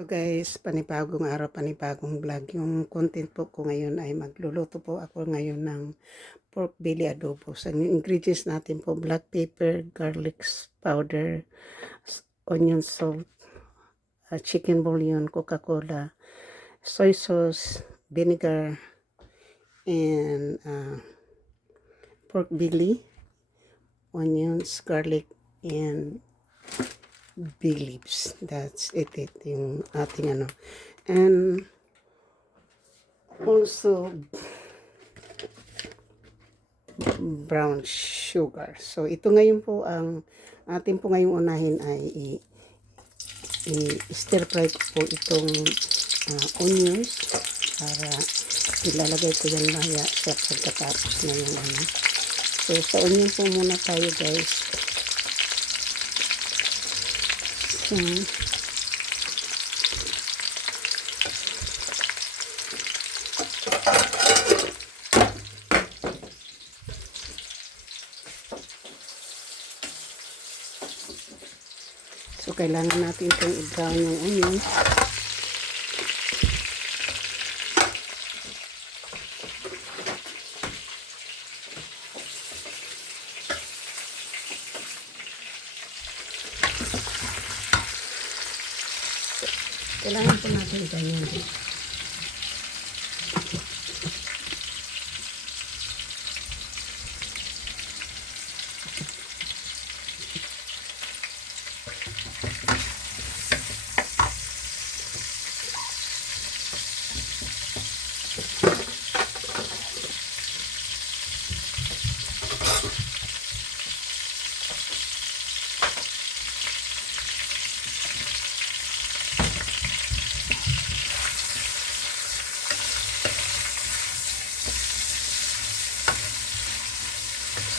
So guys, panibagong araw, panibagong vlog. Yung content po ko ngayon ay magluluto po ako ngayon ng pork belly adobo. So yung ingredients natin po, black pepper, garlic powder, onion salt, chicken bouillon, Coca-Cola, soy sauce, vinegar, and pork belly, onions, garlic, and bay leaves. That's it, yung ating ano. And also brown sugar. So ito ngayon po ang atin po ngayong unahin ay i-stir fry ko po itong onions para ilalagay ko yan maya sa pagkatapos na yung ano. So sa onion po muna tayo guys. So, kailangan natin itong i-brown yung onion. Kailangan po natin ganyan.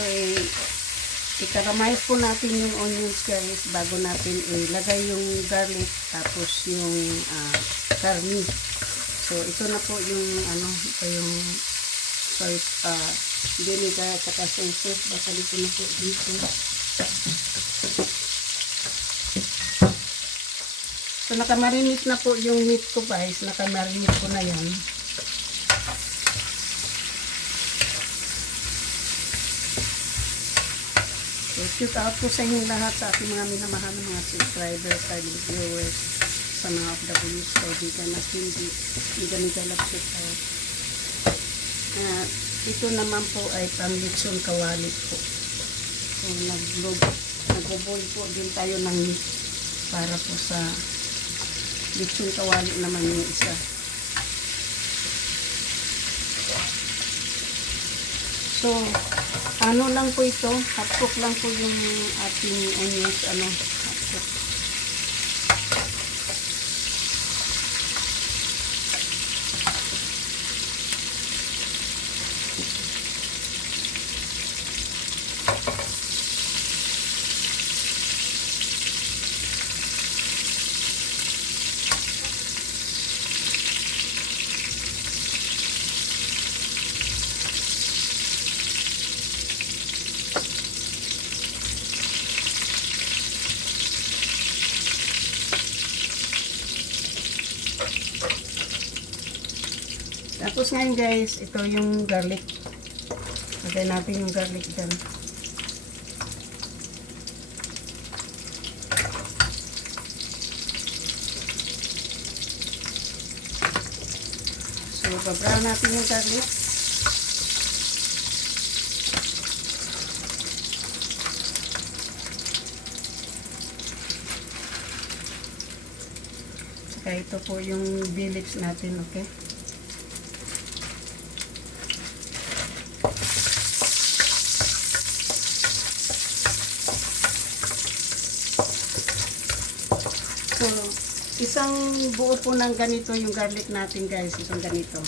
So, ikaramay po natin yung onions guys bago natin ilagay yung garlic tapos yung karni. So, ito na po yung ano, ito yung soy, vinegar at saka soy sauce. Baka dito na po dito. So, nakamarinate na po yung meat ko guys. Nakamarinate ko na yan. Shout out po sa inyong lahat, sa ating mga minamahal ng mga subscribers, silent viewers, sa mga OFWs, kaibigan na hindi ganito shout out. Ito naman po ay pang-lechon kawali po. So nag-boil po din tayo ng meat para po sa lechon kawali naman yung isa. So, ano lang po ito, half cook lang po yung ating onions, half cook. Tapos ngayon guys, ito yung garlic. Lagay natin yung garlic dyan. So, babrown natin yung garlic. Saka ito po yung bay leaves natin, okay? So, isang buo po ng ganito yung garlic natin guys, isang ganito.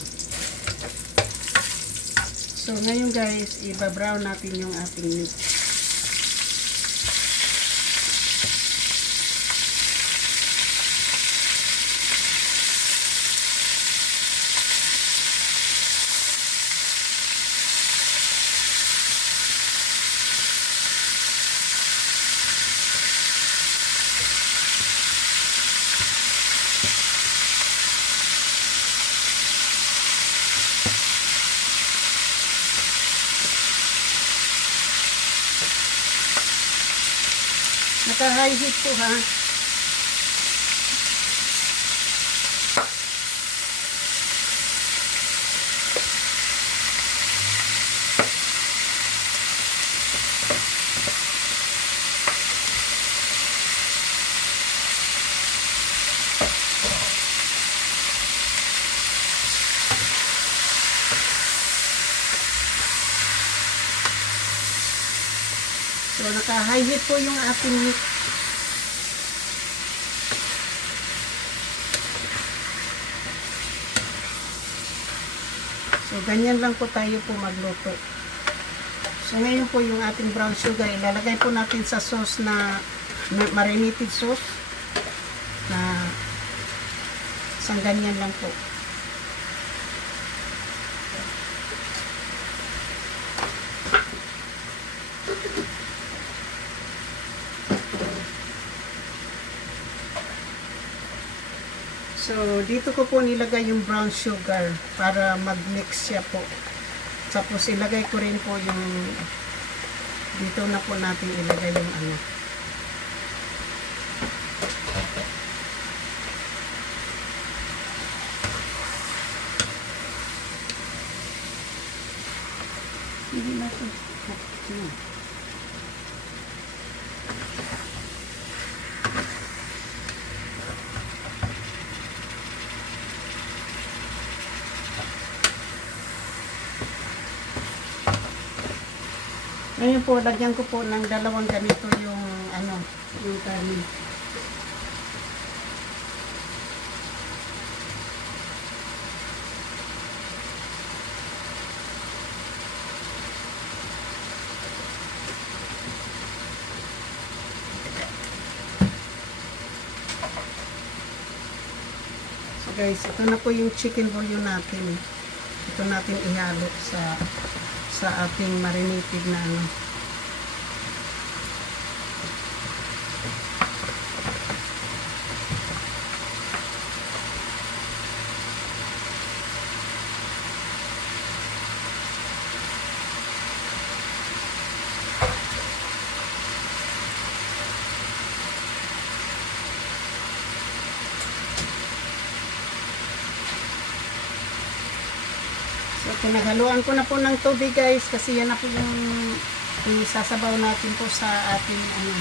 So, ngayon guys, i-brown natin yung ating meat. naka-high heat po ha. So, naka-high heat po yung ating meat. So, ganyan lang po tayo po magluto. So, ngayon po yung ating brown sugar, ilalagay po natin sa sauce na marinated sauce na isang ganyan lang po. So, dito ko po nilagay yung brown sugar para mag-mix siya po. Tapos, ilagay ko rin po yung dito na po natin ilagay yung ano. Hindi natin. Ngayon po, lagyan ko po ng dalawang ganito yung ano, yung kanin. So guys, ito na po yung chicken bouillon natin. Ito natin ihalo sa ating marinated na ano. So, pinaghaluan ko na po ng tubig guys kasi yan na po yung isasabaw natin po sa ating ano.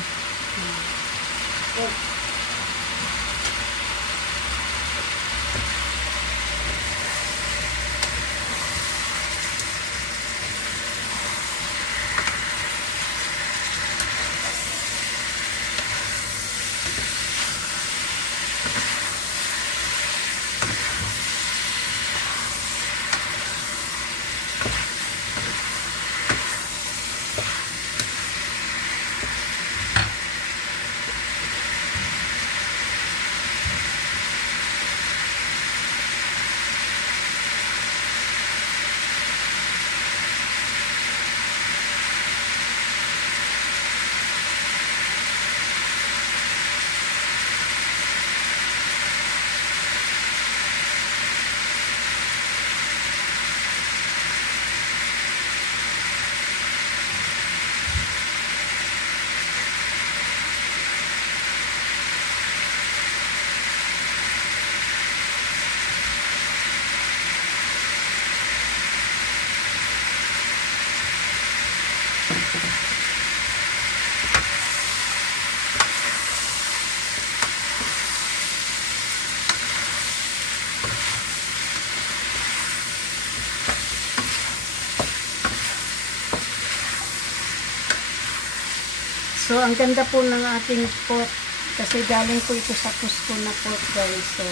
So, ang ganda po ng ating pork kasi galing po ito sa Cusco na pork guys. So,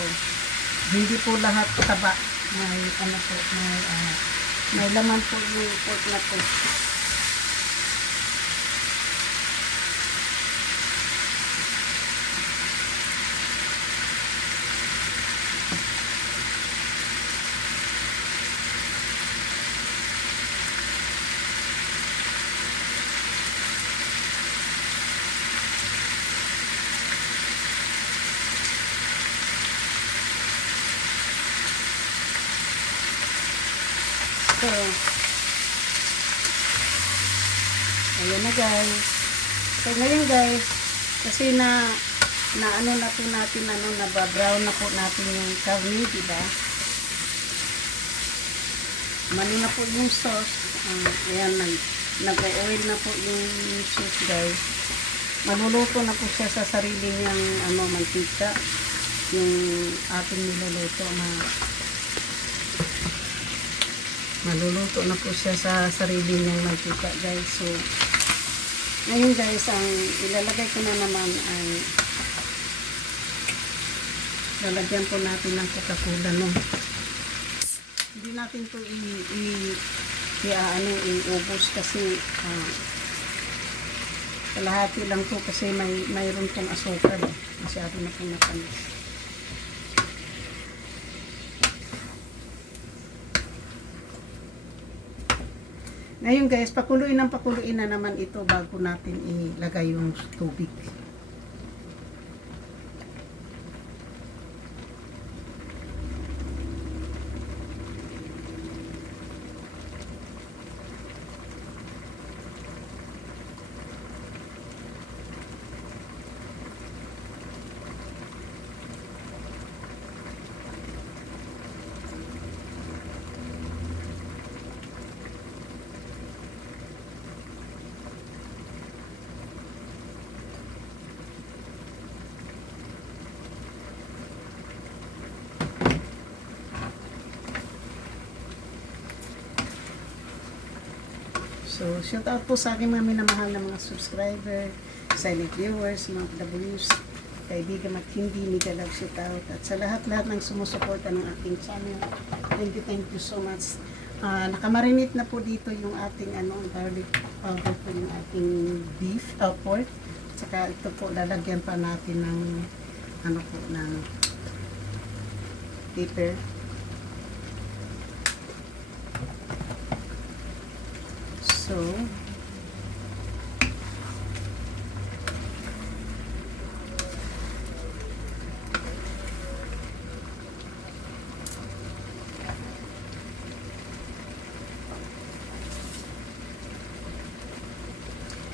hindi po lahat taba. May ano po, may laman po yung pork na po. So, ayan na guys. So, ngayon guys, Kasi na ano na po natin, nababrown na po natin yung karne, diba? Mano na po yung sauce. Ayan, nag-oil na po yung sauce, guys. Maluluto na po siya sa sarili niyang mantika. Yung ating niluluto maluluto na po siya sa sarili niyang mantika, guys. So, ngayon guys, ang ilalagay ko na naman ay lalagyan po natin ng Coca-Cola, no? Hindi natin to iubos kasi kalahati lang to kasi mayroon pong asukal. Masyado na pong matamis. Ngayon guys, pakuluin na naman ito bago natin ilagay yung tubig. So, shout out po sa aking mga minamahal na mga subscriber, silent viewers, mga W's, kaibigan at hindi, mega love shout out. At sa lahat-lahat ng sumusuporta ng aking channel, thank you so much. Nakamarinate na po dito yung ating garlic powder po yung ating beef, pork. Saka ito po, lalagyan pa natin ng ng pepper. So,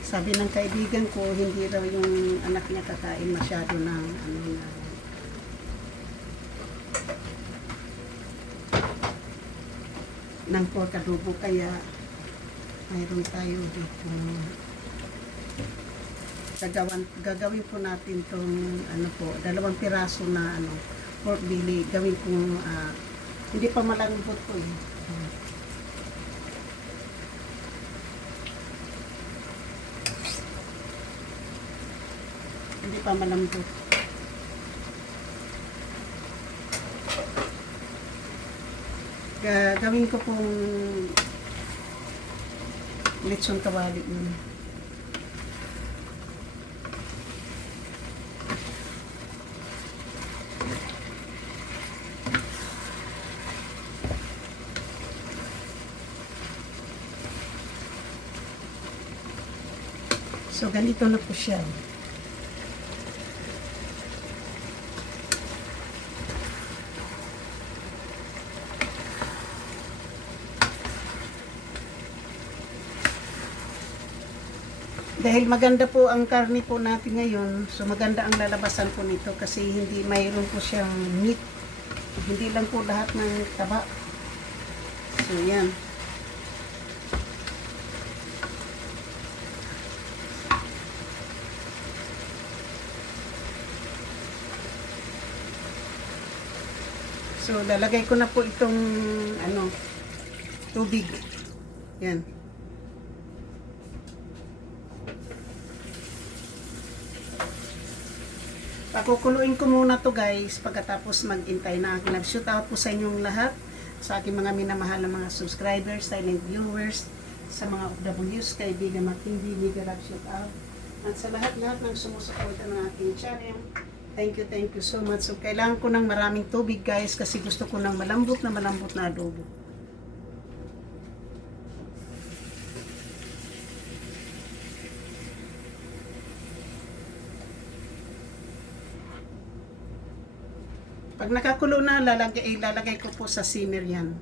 sabi ng kaibigan ko, hindi raw yung anak niya kakain masyado ng ng pork adobo, kaya mayroon tayo dito. Gagawin po natin tong dalawang piraso na pork belly. Gawin kong hindi pa malambot po eh. Hindi pa malambot. Gawin ko pong lechon kawali yun. So, ganito na po siya. Dahil maganda po ang karne po natin ngayon, so maganda ang lalabasan po nito kasi hindi mayroon po siyang meat. Hindi lang po lahat ng taba. So, yan. So, lalagay ko na po itong tubig. Yan. Pakukuluin ko muna to guys pagkatapos mag-intay na akin. Shout out po sa inyong lahat, sa aking mga minamahal na mga subscribers, silent viewers, sa mga OFWs, kaibigan matindi, mega love shout out. At sa lahat-lahat ng sumusuporta ng aking channel, thank you so much. So, kailangan ko ng maraming tubig guys kasi gusto ko ng malambot na adobo. Pag nakakulo na, ilalagay ko po sa simmer yan.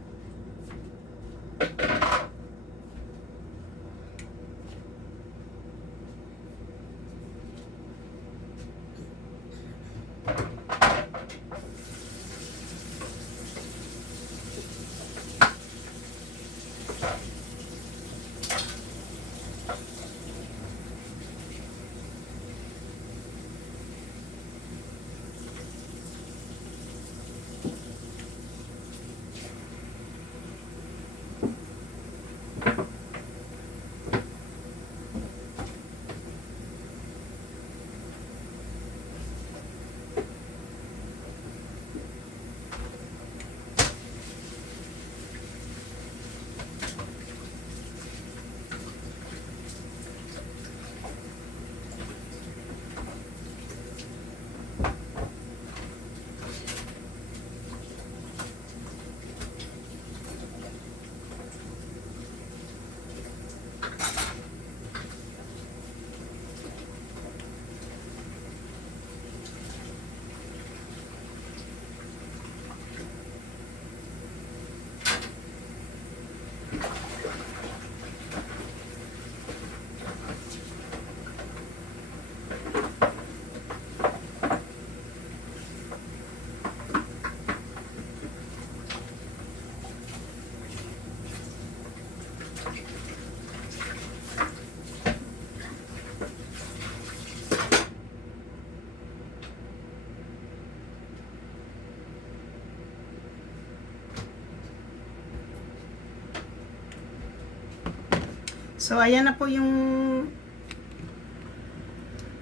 So, ayan na po yung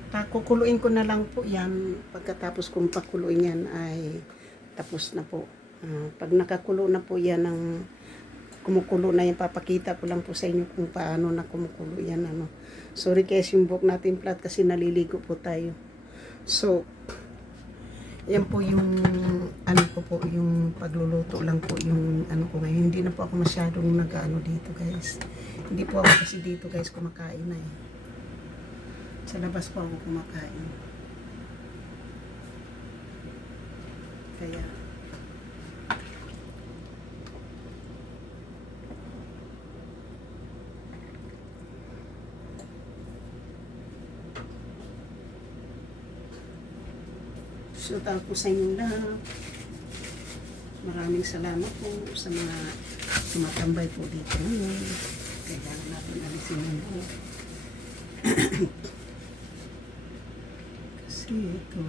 kukuluin ko na lang po yan. Pagkatapos kong pakuluin yan ay tapos na po. Pag nakakulo na po yan ng kumukulo na yan, papakita ko lang po sa inyo kung paano na kumukulo yan. Sorry guys, yung buhok natin flat kasi naliligo po tayo. So, yan po yung ko po, yung pagluluto lang po yung ko ngayon. Hindi na po ako masyadong dito guys. Hindi po ako kasi dito guys kumakain na eh. Sa labas po ako kumakain. Kaya shout out po sa inyong lahat. Maraming salamat po sa mga tumatambay po dito ngayon. Kailangan natin alisin yung buhok. Kasi ito,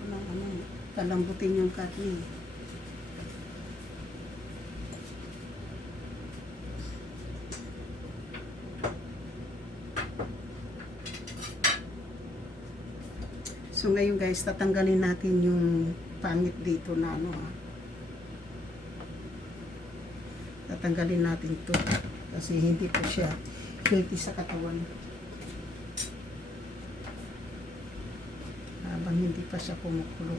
ko lang palambutin yung karne. So ngayon guys, tatanggalin natin yung pangit dito na tatanggalin natin to kasi hindi po siya healthy sa katawan. Habang hindi pa siya kumukulo.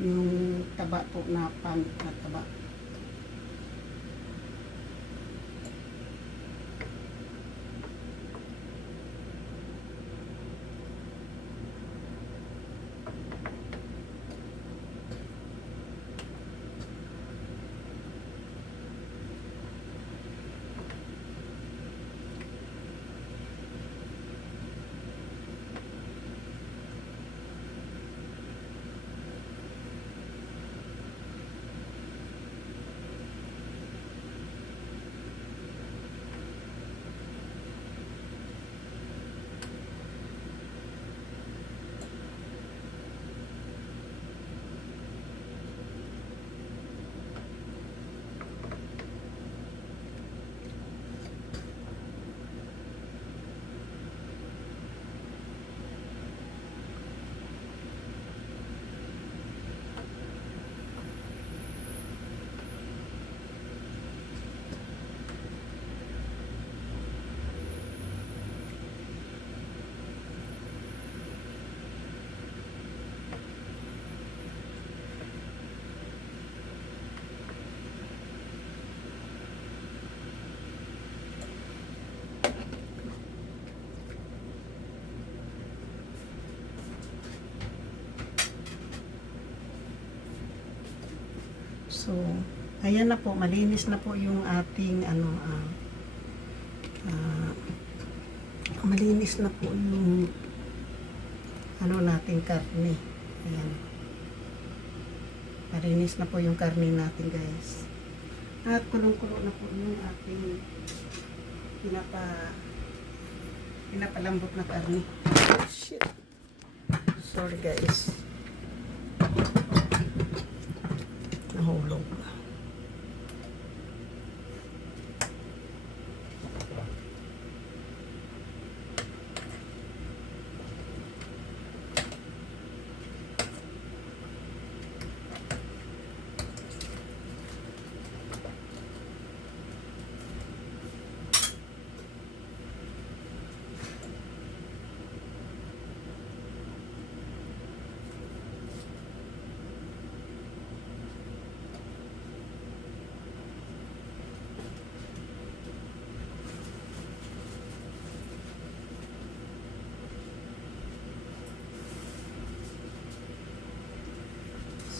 Yung taba po na pangit na taba. So, ayan na po, malinis na po yung ating malinis na po yung nating karne. Ayan. Malinis na po yung karne natin guys. At kulong-kulo na po yung ating pinapalambot na karne. Shit. Sorry guys. Nahulog.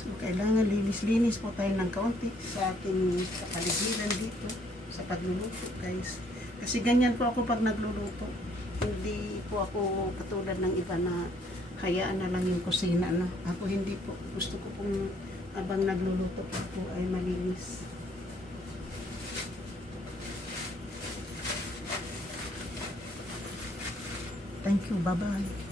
So, kailangan linis-linis po tayo ng kaunti sa ating kapaligiran dito sa pagluluto guys. Kasi ganyan po ako pag nagluluto. Hindi po ako katulad ng iba na hayaan na lang yung kusina. Ako hindi po. Gusto ko pong abang nagluluto po ay malinis. Thank you. Bye-bye.